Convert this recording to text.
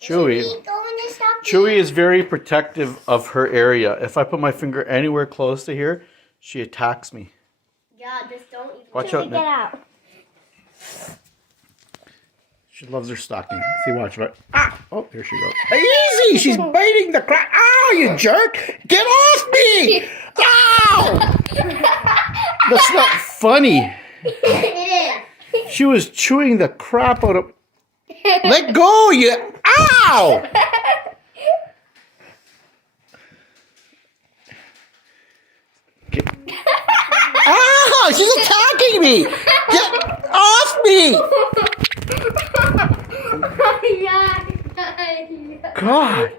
Chewy. Chewy is very protective of her area. If I put my finger anywhere close to here, she attacks me. Yeah, just don't even. Watch out, Nick. Get out. She loves her stocking. See, watch. Right? Ah! Oh, here she goes. Easy! She's biting the crap. Ow, you jerk! Get off me! Ow! That's not funny. It is. She was chewing the crap out of... Let go, you... Ow! Get... Ow! She's attacking me! Get off me! God!